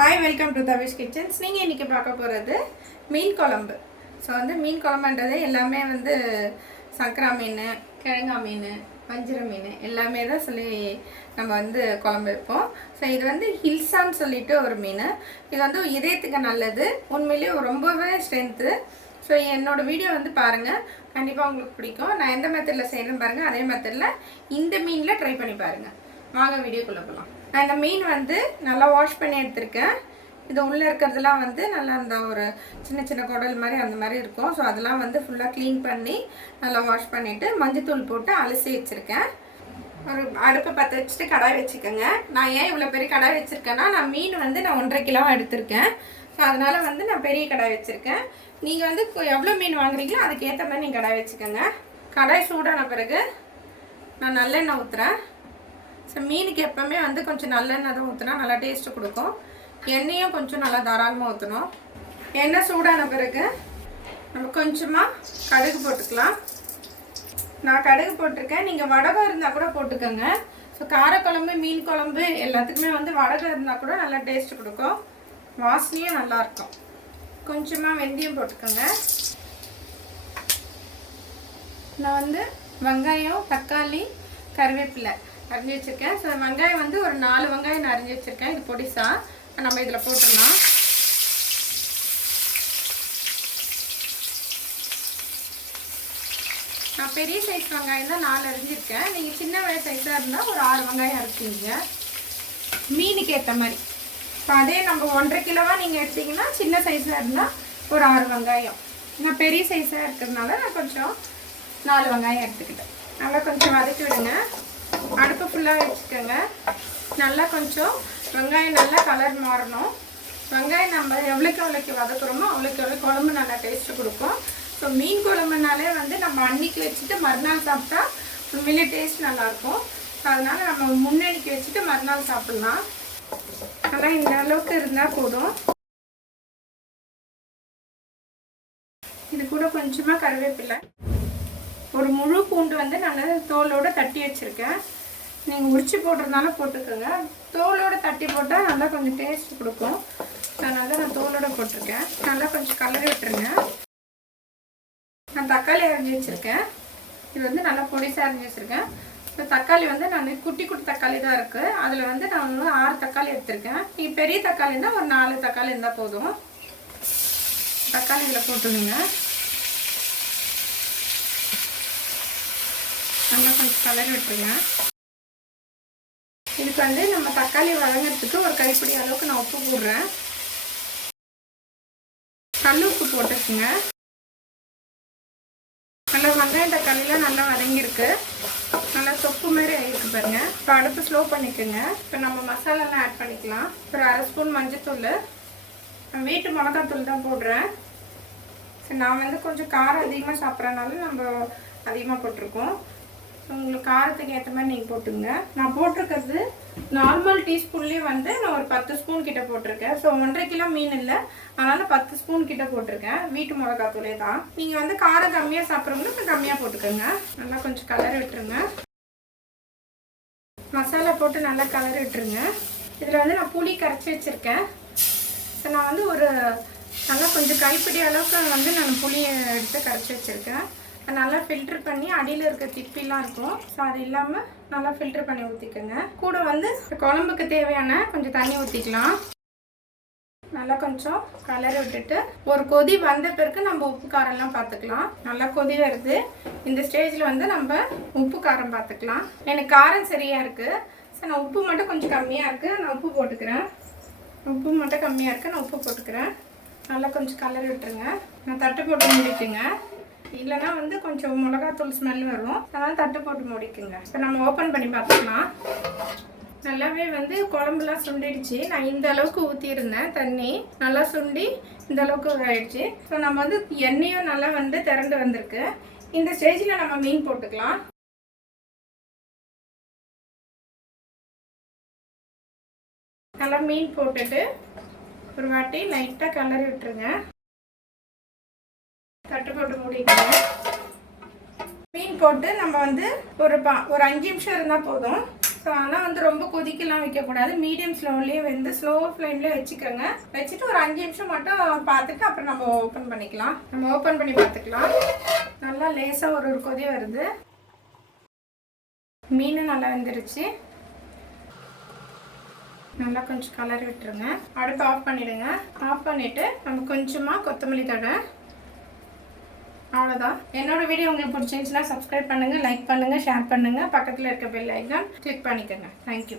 Hi welcome to Thavish kitchens நீங்கள் இன்றைக்கி பார்க்க போகிறது மீன் குழம்பு. ஸோ வந்து மீன் குழம்புன்றது எல்லாமே வந்து சங்கரா மீன் கிழங்கா மீன் வஞ்சிர மீன் எல்லாமே தான் சொல்லி நம்ம வந்து குழம்பு வைப்போம். ஸோ இது வந்து ஹில்சான்னு சொல்லிட்டு ஒரு மீன். இது வந்து இதயத்துக்கு நல்லது. உண்மையிலேயே ரொம்பவே ஸ்ட்ரென்த்து ஸோ என்னோடய வீடியோ வந்து பாருங்கள் கண்டிப்பாக உங்களுக்கு பிடிக்கும். நான் எந்த மெத்தடில் செய்கிறேன்னு பாருங்கள் அதே மெத்தடில் இந்த மீனில் ட்ரை பண்ணி பாருங்கள் வாங்க வீடியோக்குள்ளே போகலாம் நான் இந்த மீன் வந்து நல்லா வாஷ் பண்ணி எடுத்திருக்கேன். இது உள்ளே இருக்கிறதுலாம் வந்து நல்லா அந்த ஒரு சின்ன சின்ன குடல் மாதிரி அந்த மாதிரி இருக்கும். ஸோ அதெல்லாம் வந்து ஃபுல்லாக க்ளீன் பண்ணி நல்லா வாஷ் பண்ணிவிட்டு மஞ்சத்தூள் போட்டு அலசி வச்சுருக்கேன். ஒரு அடுப்பை பற்ற வச்சுட்டு கடாய் வச்சுக்கோங்க. நான் ஏன் இவ்வளோ பெரிய கடாய் வச்சுருக்கேன்னா நான் மீன் வந்து நான் ஒன்றரை கிலோ எடுத்திருக்கேன். ஸோ அதனால் வந்து நான் பெரிய கடாய் வச்சுருக்கேன். நீங்கள் வந்து எவ்வளோ மீன் வாங்குறீங்களோ அதுக்கேற்ற மாதிரி நீங்கள் கடாய் வச்சுக்கோங்க. கடாய் சூடான பிறகு நான் நல்லெண்ணெய் ஊற்றுறேன் ஸோ மீனுக்கு எப்போவுமே வந்து கொஞ்சம் நல்லெண்ணெய் தான் ஊற்றினா நல்லா டேஸ்ட்டு கொடுக்கும். எண்ணெயும் கொஞ்சம் நல்லா தாராளமாக ஊற்றணும் எண்ணெய் சூடான பிறகு நம்ம கொஞ்சமாக கடுகு போட்டுக்கலாம். நான் கடுகு போட்டிருக்கேன். நீங்கள் வடகம் இருந்தால் கூட போட்டுக்கோங்க. ஸோ காரக்குழம்பு மீன் குழம்பு எல்லாத்துக்குமே வந்து வடகம் இருந்தால் கூட நல்லா டேஸ்ட் கொடுக்கும். வாசனையும் நல்லாயிருக்கும் கொஞ்சமாக வெந்தயம் போட்டுக்கோங்க. நான் வந்து வெங்காயம் தக்காளி கருவேப்பிலை அரிஞ்சு வச்சுருக்கேன். ஸோ வெங்காயம் வந்து ஒரு நாலு வெங்காயம் நான் அரிஞ்சு வச்சுருக்கேன். இது பொடிசா. நம்ம இதில் போட்டுடலாம். நான் பெரிய சைஸ் வெங்காயம் தான் நாலு அரிஞ்சிருக்கேன் நீங்கள் சின்ன வயசு சைஸாக இருந்தால் ஒரு ஆறு வெங்காயம் அரைச்சிங்க மீனுக்கு ஏற்ற மாதிரி. இப்போ அதே நம்ம ஒன்றரை கிலோவாக நீங்கள் எடுத்தீங்கன்னா சின்ன சைஸாக இருந்தால் ஒரு ஆறு வெங்காயம். நான் பெரிய சைஸாக இருக்கிறதுனால நான் கொஞ்சம் நாலு வெங்காயம் எடுத்துக்கிட்டேன். நல்லா கொஞ்சம் வதக்கி விடுங்க. அடுப்பு ஃபுல்லாக வச்சுக்கோங்க. நல்லா கொஞ்சம் வெங்காயம் நல்லா கலர் மாறணும். வெங்காயம் நம்ம எவ்வளோக்கு எவ்வளோக்கு வதக்குறோமோ அவ்வளோக்கு எவ்வளோ குழம்பு நல்லா டேஸ்ட்டு கொடுக்கும். ஸோ மீன் குழம்புனாலே வந்து நம்ம அன்னைக்கு வச்சுட்டு மறுநாள் சாப்பிட்டா உண்மையிலே டேஸ்ட் நல்லாயிருக்கும். ஸோ அதனால் நம்ம முன்னணிக்கு வச்சுட்டு மறுநாள் சாப்பிட்லாம். ஆனால் இந்த அளவுக்கு இருந்தால் போதும். இது கூட கொஞ்சமாக கருவேப்பில்லை ஒரு முழு பூண்டு வந்து நான் தோலோடு தட்டி வச்சுருக்கேன். நீங்கள் உரிச்சு போட்டிருந்தாலும் போட்டுக்கோங்க. தோலோடு தட்டி போட்டால் நல்லா கொஞ்சம் டேஸ்ட் கொடுக்கும். அதனால நான் தோலோடு போட்டிருக்கேன். நல்லா கொஞ்சம் கலரி விட்டுருங்க. நான் தக்காளி அரைஞ்சி வச்சுருக்கேன். இது வந்து நல்லா பொடிசாக அரைஞ்சி வச்சுருக்கேன். இப்போ தக்காளி வந்து நான் குட்டி குட்டி தக்காளி தான் இருக்குது அதில் வந்து நான் வந்து ஆறு தக்காளி எடுத்திருக்கேன். நீங்கள் பெரிய தக்காளி இருந்தால் ஒரு நாலு தக்காளி இருந்தால் போதும். தக்காளி இதில் போட்டுருங்க நல்லா கொஞ்சம் கலரி விட்டுருங்க. இதுக்கு வந்து நம்ம தக்காளி வதங்கிறதுக்கு ஒரு கைப்பிடி அளவுக்கு நான் உப்பு போடுறேன். கல் உப்பு போட்டுக்குங்க. நல்லா வெங்காயம் தக்காளிலாம் நல்லா வதங்கியிருக்கு. நல்லா தொப்பு மாதிரி ஆகிருக்கு பாருங்க. இப்போ அடுப்பு ஸ்லோ பண்ணிக்கோங்க. இப்போ நம்ம மசாலாலாம் ஆட் பண்ணிக்கலாம். ஒரு அரை ஸ்பூன் மஞ்சத்தூள். நான் வீட்டு மிளகாத்தூள் தான் போடுறேன். நான் வந்து கொஞ்சம் காரம் அதிகமாக சாப்பிட்றனால நம்ம அதிகமாக போட்டிருக்கோம். உங்களுக்கு காரத்துக்கு ஏற்ற மாதிரி நீங்கள் போட்டுங்க நான் போட்டிருக்கிறது நார்மல் டீஸ்பூன்லேயே வந்து நான் ஒரு பத்து ஸ்பூன் கிட்ட போட்டிருக்கேன். ஸோ ஒன்றரை கிலோ மீன் இல்லை. அதனால் பத்து ஸ்பூன் கிட்ட போட்டிருக்கேன். வீட்டு மிளகாத்தூளே தான். நீங்கள் வந்து காரம் கம்மியாக சாப்பிட்றவங்க கொஞ்சம் கம்மியாக போட்டுக்கோங்க. நல்லா கொஞ்சம் கலர் விட்டுருங்க. மசாலா போட்டு நல்லா கலர் விட்டுருங்க. இதில் வந்து நான் புளி கரைச்சி வச்சுருக்கேன். ஸோ நான் வந்து ஒரு நல்லா கொஞ்சம் கைப்பிடி அளவுக்கு வந்து நான் புளியை எடுத்து கரைச்சி வச்சுருக்கேன். நல்லா ஃபில்டர் பண்ணி அடியில் இருக்க திப்பிலாம் இருக்கும். ஸோ அது இல்லாமல் நல்லா ஃபில்டர் பண்ணி ஊற்றிக்கோங்க கூட வந்து குழம்புக்கு தேவையான கொஞ்சம் தண்ணி ஊற்றிக்கலாம் நல்லா கொஞ்சம் கலர் விட்டுட்டு ஒரு கொதி வந்த பிறகு நம்ம உப்பு காரம்லாம் பார்த்துக்கலாம். நல்லா கொதி வருது. இந்த ஸ்டேஜில் வந்து நம்ம உப்பு காரம் பார்த்துக்கலாம். எனக்கு காரம் சரியாக இருக்குது ஸோ நான் உப்பு மட்டும் கொஞ்சம் கம்மியாக இருக்குது நான் உப்பு போட்டுக்கிறேன். உப்பு மட்டும் கம்மியாக இருக்குது நான் உப்பு போட்டுக்கிறேன். நல்லா கொஞ்சம் கலர் விட்டுருங்க. நான் தட்டு போட்டு முடிக்குங்க. இல்லைன்னா வந்து கொஞ்சம் மிளகாத்தூள் ஸ்மெல் வரும். அதனால் தட்டு போட்டு முடிக்குங்க. இப்போ நம்ம ஓப்பன் பண்ணி பார்த்துக்கலாம் நல்லாவே வந்து குழம்புலாம் சுண்டிடுச்சு. நான் இந்த அளவுக்கு ஊற்றியிருந்தேன் தண்ணி. நல்லா சுண்டி இந்த அளவுக்கு ஆயிடுச்சு ஸோ நம்ம வந்து எண்ணெயும் நல்லா வந்து திறந்து வந்திருக்கு. இந்த ஸ்டேஜில் நம்ம மீன் போட்டுக்கலாம். நல்லா மீன் போட்டுட்டு ஒரு வாட்டி லைட்டாக கலரி விட்டுருங்க. மூடிக்கணும் மீன் போட்டு நம்ம வந்து ஒரு பா ஒரு அஞ்சு நிமிஷம் இருந்தால் போதும். ஸோ ஆனால் வந்து ரொம்ப கொதிக்கலாம் வைக்கக்கூடாது. மீடியம் ஸ்லோலேயே வந்து ஸ்லோ ஃப்ளேம்லேயே வச்சுக்கோங்க. வச்சுட்டு ஒரு அஞ்சு நிமிஷம் மட்டும் பார்த்துட்டு அப்புறம் நம்ம ஓப்பன் பண்ணிக்கலாம். நம்ம ஓப்பன் பண்ணி பார்த்துக்கலாம். நல்லா லேசாக ஒரு ஒரு கொதி வருது. மீன் நல்லா வெந்துருச்சு. நல்லா கொஞ்சம் கலர் விட்டுருங்க. அடுப்பு ஆஃப் பண்ணிடுங்க. ஆஃப் பண்ணிவிட்டு நம்ம கொஞ்சமாக கொத்தமல்லி தடை அவ்வளோதான் என்னோட வீடியோ உங்களுக்கு பிடிச்சிருந்துச்சுன்னா சப்ஸ்கிரைப் பண்ணுங்கள் லைக் பண்ணுங்கள் ஷேர் பண்ணுங்கள் பக்கத்தில் இருக்க பெல் ஐக்கான் கிளிக் பண்ணிக்கோங்க. Thank you